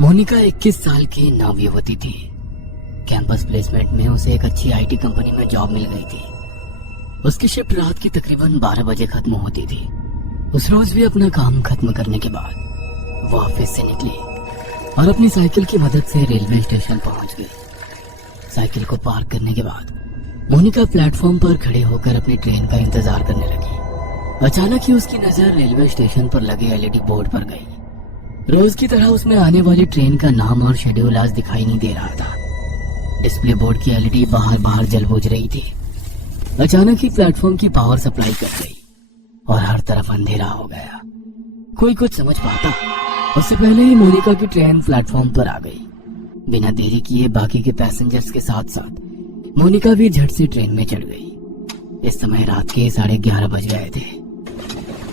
मोनिका 21 साल की नवयुवती थी। कैंपस प्लेसमेंट में उसे एक अच्छी आईटी कंपनी में जॉब मिल गई थी। उसकी शिफ्ट रात की तकरीबन 12 बजे खत्म होती थी। उस रोज भी अपना काम खत्म करने के बाद वो ऑफिस से निकली और अपनी साइकिल की मदद से रेलवे स्टेशन पहुंच गई। साइकिल को पार्क करने के बाद मोनिका प्लेटफॉर्म पर खड़े होकर अपनी ट्रेन का इंतजार करने लगी। अचानक ही उसकी नजर रेलवे स्टेशन पर लगे एलईडी बोर्ड पर गई। रोज की तरह उसमें आने वाली ट्रेन का नाम और शेड्यूल आज दिखाई नहीं दे रहा था। डिस्प्ले बोर्ड की एलईडी बाहर बाहर जल बुझ रही थी। अचानक ही प्लेटफॉर्म की पावर सप्लाई कट गई और हर तरफ अंधेरा हो गया। कोई कुछ समझ पाता उससे पहले ही मोनिका की ट्रेन प्लेटफॉर्म पर आ गई। बिना देरी किए बाकी के पैसेंजर्स के साथ साथ मोनिका भी झट से ट्रेन में चढ़ गई। इस समय रात के 11:30 बज गए थे।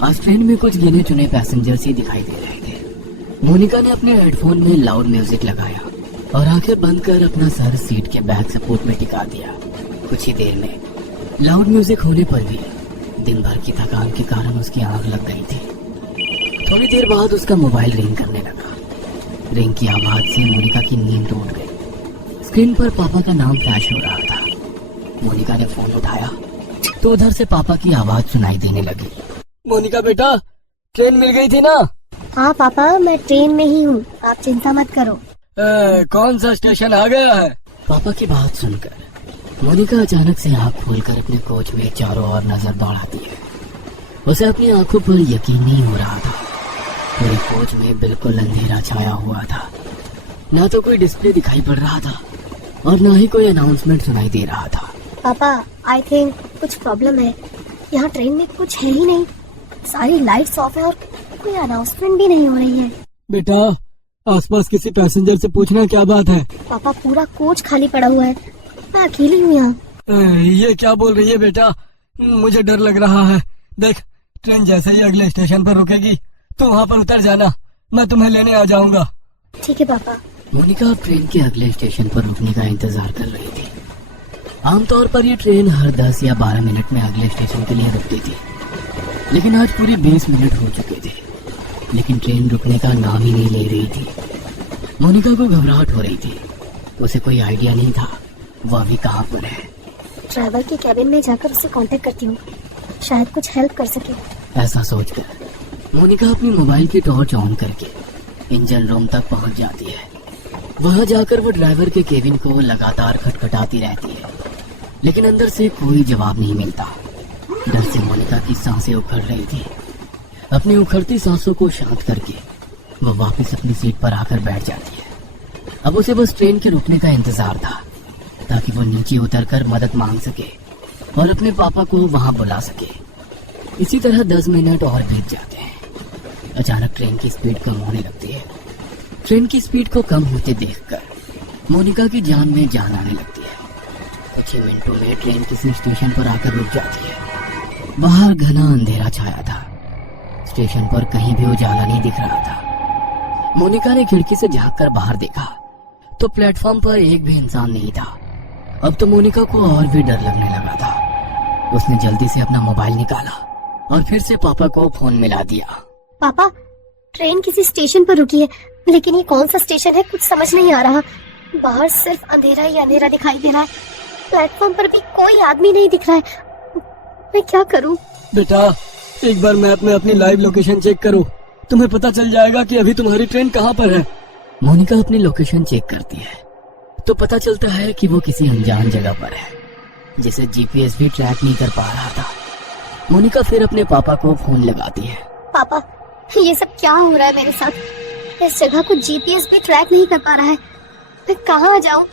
आज ट्रेन में कुछ गिने चुने पैसेंजर्स ही दिखाई दे रहे थे। मोनिका ने अपने हेडफोन में लाउड म्यूजिक लगाया और आंखें बंद कर अपना सर सीट के बैक सपोर्ट में टिका दिया। कुछ ही देर में लाउड म्यूजिक होने पर भी दिन भर की थकान के कारण उसकी आंख लग गई थी। थोड़ी देर बाद उसका मोबाइल रिंग करने लगा। रिंग की आवाज से मोनिका की नींद टूट गई। स्क्रीन पर पापा का नाम फ्लैश हो रहा था। मोनिका ने फोन उठाया तो उधर से पापा की आवाज सुनाई देने लगी। मोनिका बेटा, ट्रेन मिल गई थी ना? हाँ पापा, मैं ट्रेन में ही हूँ, आप चिंता मत करो। कौन सा स्टेशन आ गया है? पापा की बात सुनकर मोनिका अचानक से आंख खोलकर अपने कोच में चारों ओर नजर दौड़ाती है। उसे अपनी आंखों पर यकीन नहीं हो रहा था। पूरे कोच में बिल्कुल अंधेरा छाया हुआ था। ना तो कोई डिस्प्ले दिखाई पड़ रहा था और ना ही कोई अनाउंसमेंट सुनाई दे रहा था। पापा, आई थिंक कुछ प्रॉब्लम है। यहाँ ट्रेन में कुछ है ही नहीं। सारी लाइट्स ऑफ है और कोई अनाउंसमेंट भी नहीं हो रही है। बेटा, आसपास किसी पैसेंजर से पूछना क्या बात है। पापा, पूरा कोच खाली पड़ा हुआ है, मैं अकेली हूँ यहाँ। ये क्या बोल रही है बेटा? मुझे डर लग रहा है। देख, ट्रेन जैसे ही अगले स्टेशन पर रुकेगी तो वहाँ पर उतर जाना, मैं तुम्हें लेने आ जाऊंगा। ठीक है पापा। मोनिका ट्रेन के अगले स्टेशन पर रुकने का इंतजार कर रही थी। आमतौर पर ये ट्रेन हर 10 या 12 मिनट में अगले स्टेशन के लिए रुकती थी, लेकिन आज पूरे 20 मिनट हो चुके थे, लेकिन ट्रेन रुकने का नाम ही नहीं ले रही थी। मोनिका को घबराहट हो रही थी। उसे कोई आइडिया नहीं था वो अभी कहाँ पर है। ड्राइवर के कैबिन में जाकर उससे कांटेक्ट करती हूँ, शायद कुछ हेल्प कर सके। ऐसा सोचकर मोनिका अपनी मोबाइल की टॉर्च ऑन करके इंजन रूम तक पहुंच जाती है। वहां जाकर वो ड्राइवर के केबिन को लगातार खटखटाती रहती है, लेकिन अंदर से कोई जवाब नहीं मिलता। डर से मोनिका की सांसें उखड़ रही थी। अपनी उखड़ती सांसों को शांत करके वो वापस अपनी सीट पर आकर बैठ जाती है। अब उसे बस ट्रेन के रुकने का इंतजार था ताकि वो नीचे उतरकर मदद मांग सके और अपने पापा को वहां बुला सके। इसी तरह 10 मिनट और बीत जाते हैं। अचानक ट्रेन की स्पीड कम होने लगती है। ट्रेन की स्पीड को कम होते देखकर मोनिका की जान में जान आने लगती है। कुछ ही मिनटों में ट्रेन किसी स्टेशन पर आकर रुक जाती है। बाहर घना अंधेरा छाया था। स्टेशन पर कहीं भी उजाला नहीं दिख रहा था। मोनिका ने खिड़की से झांककर बाहर देखा तो प्लेटफॉर्म पर एक भी इंसान नहीं था। अब तो मोनिका को और भी डर लगने लगा था। उसने जल्दी से अपना मोबाइल निकाला और फिर से पापा को फोन मिला दिया। पापा, ट्रेन किसी स्टेशन पर रुकी है, लेकिन ये कौन सा स्टेशन है कुछ समझ नहीं आ रहा। बाहर सिर्फ अंधेरा ही अंधेरा दिखाई दे रहा है। प्लेटफॉर्म पर भी कोई आदमी नहीं दिख रहा है। मैं क्या करूं? बेटा, एक बार मैप में अपनी लाइव लोकेशन चेक करो, तुम्हें पता चल जाएगा कि अभी तुम्हारी ट्रेन कहाँ पर है। मोनिका अपनी लोकेशन चेक करती है तो पता चलता है कि वो किसी अनजान जगह पर है, जिसे जीपीएस भी ट्रैक नहीं कर पा रहा था। मोनिका फिर अपने पापा को फोन लगाती है। पापा, ये सब क्या हो रहा है मेरे साथ? इस जगह को जीपीएस भी ट्रैक नहीं कर पा रहा है। मैं कहाँ जाऊँ?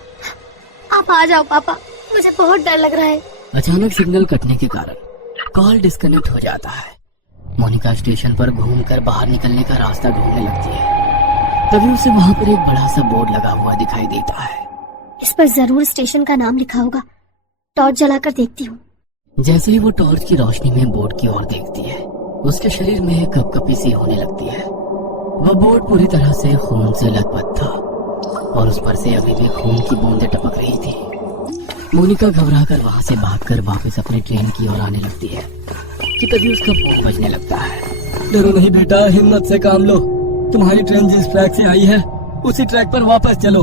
आप आ जाओ पापा, मुझे बहुत डर लग रहा है। अचानक सिग्नल कटने के कारण कॉल डिस्कनेक्ट हो जाता है। मोनिका स्टेशन पर घूमकर बाहर निकलने का रास्ता ढूंढने लगती है। तभी उसे वहाँ पर एक बड़ा सा बोर्ड लगा हुआ दिखाई देता है। इस पर जरूर स्टेशन का नाम लिखा होगा। टॉर्च जलाकर देखती हूँ। जैसे ही वो टॉर्च की रोशनी में बोर्ड की ओर देखती है, उसके शरीर में कपकपी सी होने लगती है। वह बोर्ड पूरी तरह से खून से लथपथ था और उस पर से अभी भी खून की बूंदें टपक रही थी। मोनिका घबराकर वहां से भागकर वापस अपनी ट्रेन की ओर आने लगती है कि तभी उसका फोन बजने लगता है। डरो नहीं बेटा, हिम्मत से काम लो। तुम्हारी ट्रेन जिस ट्रैक से आई है उसी ट्रैक पर वापस चलो।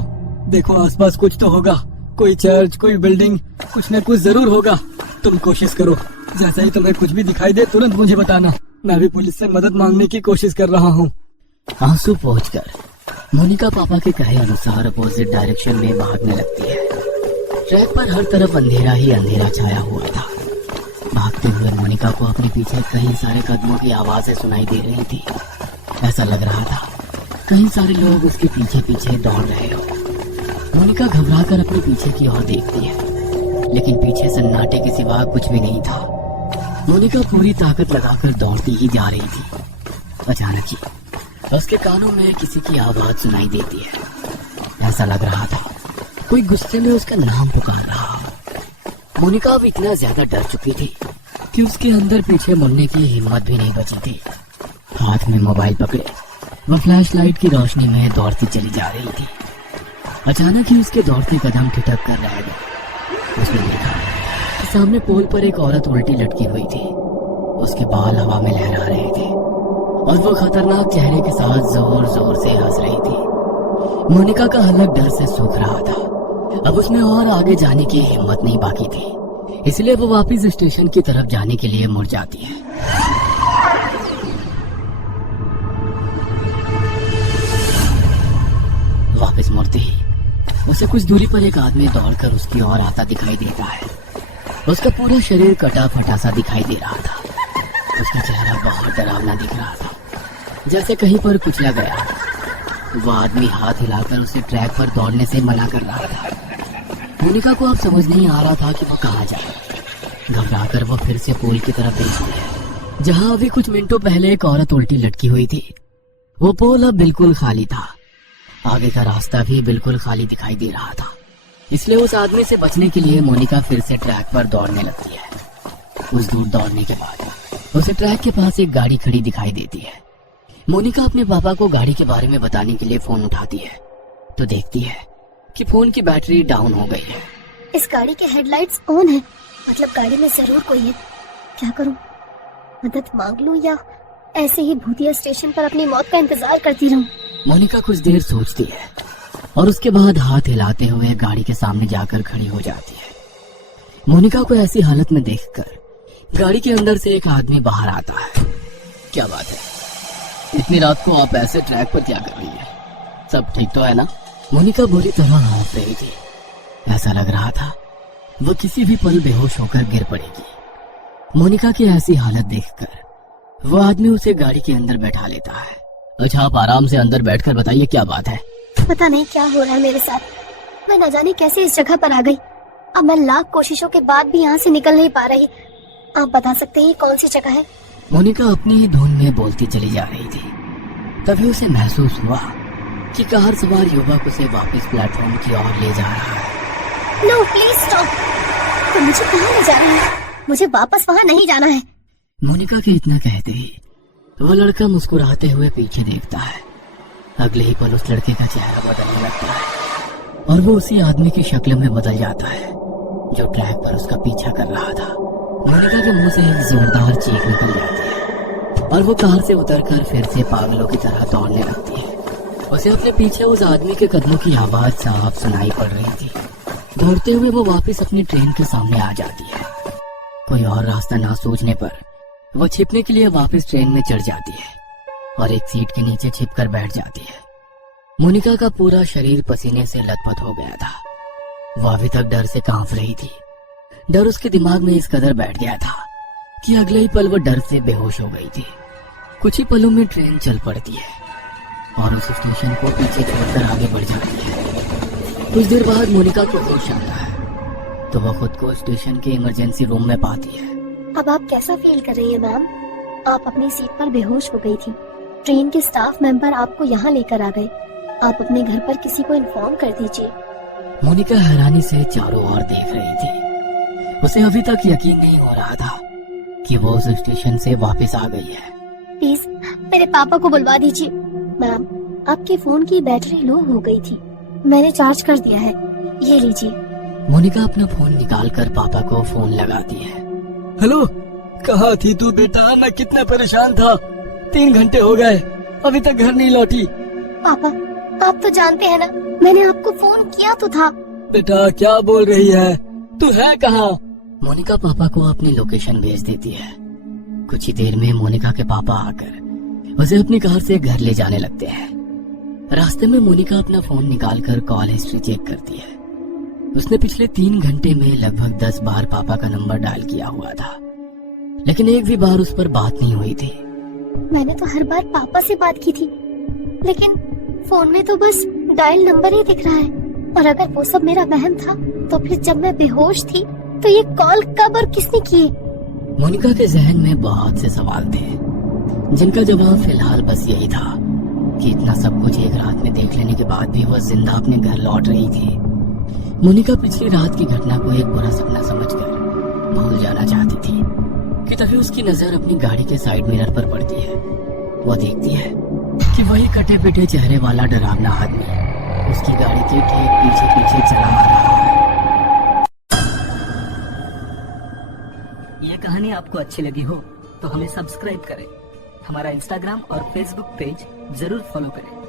देखो आसपास कुछ तो होगा, कोई चर्च, कोई बिल्डिंग, कुछ न कुछ जरूर होगा। तुम कोशिश करो, जैसा ही तुम्हें कुछ भी दिखाई दे तुरंत मुझे बताना। मैं भी पुलिस से मदद मांगने की कोशिश कर रहा हूँ। आंसू पोंछकर मोनिका पापा के कहे अनुसार अपोजिट डायरेक्शन में भागने लगती है। ट्रैक पर हर तरफ अंधेरा ही अंधेरा छाया हुआ था। भागते हुए मोनिका को अपने पीछे कई सारे कदमों की आवाजें सुनाई दे रही थी। ऐसा लग रहा था कई सारे लोग उसके पीछे पीछे दौड़ रहे हो। मोनिका घबराकर अपने पीछे की ओर देखती है, लेकिन पीछे सन्नाटे के सिवा कुछ भी नहीं था। मोनिका पूरी ताकत लगाकर दौड़ती ही जा रही थी। अचानक ही उसके कानों में किसी की आवाज सुनाई देती है। ऐसा लग रहा था कोई गुस्से में उसका नाम पुकार रहा हो। मोनिका अब इतना ज्यादा डर चुकी थी कि उसके अंदर पीछे मुड़ने की हिम्मत भी नहीं बची थी। हाथ में मोबाइल पकड़े वह फ्लैश लाइट की रोशनी में दौड़ती चली जा रही थी। अचानक ही उसके दौड़ते कदम ठिठक कर रह गए। उसने देखा कि सामने पोल पर एक औरत उल्टी लटकी हुई थी। उसके बाल हवा में लहरा रहे थे और वो खतरनाक चेहरे के साथ जोर जोर से हंस रही थी। मोनिका का हलक डर से सूख रहा था। अब उसमें और आगे जाने की हिम्मत नहीं बाकी थी, इसलिए वो वापस स्टेशन की तरफ जाने के लिए मुड़ जाती है। वापस मुड़ते ही उसे कुछ दूरी पर एक आदमी दौड़कर उसकी ओर आता दिखाई देता है। उसका पूरा शरीर कटा फटा सा दिखाई दे रहा था। उसका चेहरा बहुत डरावना दिख रहा था, जैसे कहीं पर कुचला गया। वो आदमी हाथ हिलाकर उसे ट्रैक पर दौड़ने से मना कर रहा था। मोनिका को अब समझ नहीं आ रहा था कि वो कहाँ जाए। घबराकर वो फिर से पोल की तरफ देखती है, जहाँ अभी कुछ मिनटों पहले एक औरत उल्टी लटकी हुई थी। वो पोल अब बिल्कुल खाली था। आगे का रास्ता भी बिल्कुल खाली दिखाई दे रहा था, इसलिए उस आदमी से बचने के लिए मोनिका फिर से ट्रैक पर दौड़ने लगती है। कुछ दूर दौड़ने के बाद उसे ट्रैक के पास एक गाड़ी खड़ी दिखाई देती है। मोनिका अपने पापा को गाड़ी के बारे में बताने के लिए फोन उठाती है, तो देखती है कि फोन की बैटरी डाउन हो गई है। इस गाड़ी के हेडलाइट्स ऑन है, मतलब गाड़ी में जरूर कोई है। क्या करूं? मदद मांग लूं या ऐसे ही भूतिया स्टेशन पर अपनी मौत का इंतजार करती रहूं? मोनिका कुछ देर सोचती है और उसके बाद हाथ हिलाते हुए गाड़ी के सामने जाकर खड़ी हो जाती है। मोनिका को ऐसी हालत में देखकर गाड़ी के अंदर से एक आदमी बाहर आता है। क्या बात है, इतनी रात को आप ऐसे ट्रैक पर क्या कर रही है? सब ठीक तो है ना? मोनिका बुरी तरह हाफ रही थी। ऐसा लग रहा था वो किसी भी पल बेहोश होकर गिर पड़ेगी। मोनिका की ऐसी हालत देखकर वो आदमी उसे गाड़ी के अंदर बैठा लेता है। अच्छा, आप आराम से अंदर बैठकर बताइए क्या बात है। पता नहीं क्या हो रहा है मेरे साथ। मैं न जाने कैसे इस जगह पर आ गई। अब मैं लाख कोशिशों के बाद भी यहाँ से निकल नहीं पा रही। आप बता सकते हैं कौन सी जगह है? मोनिका अपनी ही धुन में बोलती चली जा रही थी। तभी उसे महसूस हुआ कि कार सवार युवक उसे वापस प्लेटफॉर्म की ओर ले जा रहा है। No please stop. तो मुझे कहाँ ले जा रही है? मुझे वापस वहाँ नहीं जाना है। मोनिका के इतना कहते ही वो लड़का मुस्कुराते हुए पीछे देखता है। अगले ही पल उस लड़के का चेहरा बदलने लगता है और वो उसी आदमी की शक्ल में बदल जाता है जो ट्रैक पर उसका पीछा कर रहा था। मोनिका के मुंह से एक जोरदार चीख निकल जाती है और वो कार से उतरकर फिर से पागलों की तरह दौड़ने लगती है। उसे अपने पीछे उस आदमी के कदमों की आवाज साफ सुनाई पड़ रही थी। दौड़ते हुए वो वापस अपनी ट्रेन के सामने आ जाती है। कोई और रास्ता ना सोचने पर वो छिपने के लिए वापस ट्रेन में चढ़ जाती है और एक सीट के नीचे छिपकर बैठ जाती है। मोनिका का पूरा शरीर पसीने से लथपथ हो गया था। वो अभी तक डर से कांप रही थी। डर उसके दिमाग में इस कदर बैठ गया था कि अगले ही पल वो डर से बेहोश हो गई थी। कुछ ही पलों में ट्रेन चल पड़ती है और उस स्टेशन को पीछे छोड़कर आगे बढ़ जाती है। कुछ देर बाद मोनिका को होश आता है तो वह खुद को स्टेशन के इमरजेंसी रूम में पाती है। अब आप कैसा फील कर रही है मैम? आप अपनी सीट पर बेहोश हो गई थी। ट्रेन के स्टाफ मेंबर आपको यहाँ लेकर आ गए। आप अपने घर पर किसी को इन्फॉर्म कर दीजिए। मोनिका हैरानी से चारों ओर देख रही थी। उसे अभी तक यकीन नहीं हो रहा था कि वो उस स्टेशन से वापस आ गई है। प्लीज मेरे पापा को बुलवा दीजिए। मैम, आपके फोन की बैटरी लो हो गई थी, मैंने चार्ज कर दिया है, ये लीजिए। मोनिका अपना फोन निकालकर पापा को फोन लगाती है। हेलो, कहाँ थी तू बेटा? मैं कितना परेशान था। 3 घंटे हो गए, अभी तक घर नहीं लौटी। पापा, आप तो जानते हैं ना, मैंने आपको फोन किया तो था। बेटा क्या बोल रही है, तू है कहाँ? मोनिका पापा को अपनी लोकेशन भेज देती है। कुछ ही देर में मोनिका के पापा आकर उसे अपनी कार से घर ले जाने लगते हैं। रास्ते में मोनिका अपना फोन निकालकर कॉल हिस्ट्री चेक करती है। उसने पिछले 3 घंटे में लगभग 10 बार पापा का नंबर डायल किया हुआ था, लेकिन एक भी बार उस पर बात नहीं हुई थी। मैंने तो हर बार पापा से बात की थी, लेकिन फोन में तो बस डायल नंबर ही दिख रहा है। और अगर वो सब मेरा वहम था, तो फिर जब मैं बेहोश थी तो ये कॉल कब और किसने किए? मोनिका के जहन में बहुत से सवाल थे, जिनका जवाब फिलहाल बस यही था कि इतना सब कुछ एक रात में देख लेने के बाद भी वह जिंदा अपने घर लौट रही थी। मोनिका पिछली रात की घटना को एक बुरा सपना समझकर भूल जाना चाहती थी कि तभी उसकी नजर अपनी गाड़ी के साइड मिरर पर पड़ती है। वो देखती है कि वही कटे पिटे चेहरे वाला डरावना आदमी उसकी गाड़ी के ठीक पीछे पीछे चला आ रहा है। यह कहानी आपको अच्छी लगी हो तो हमें सब्सक्राइब करें, हमारा इंस्टाग्राम और फेसबुक पेज जरूर फॉलो करें।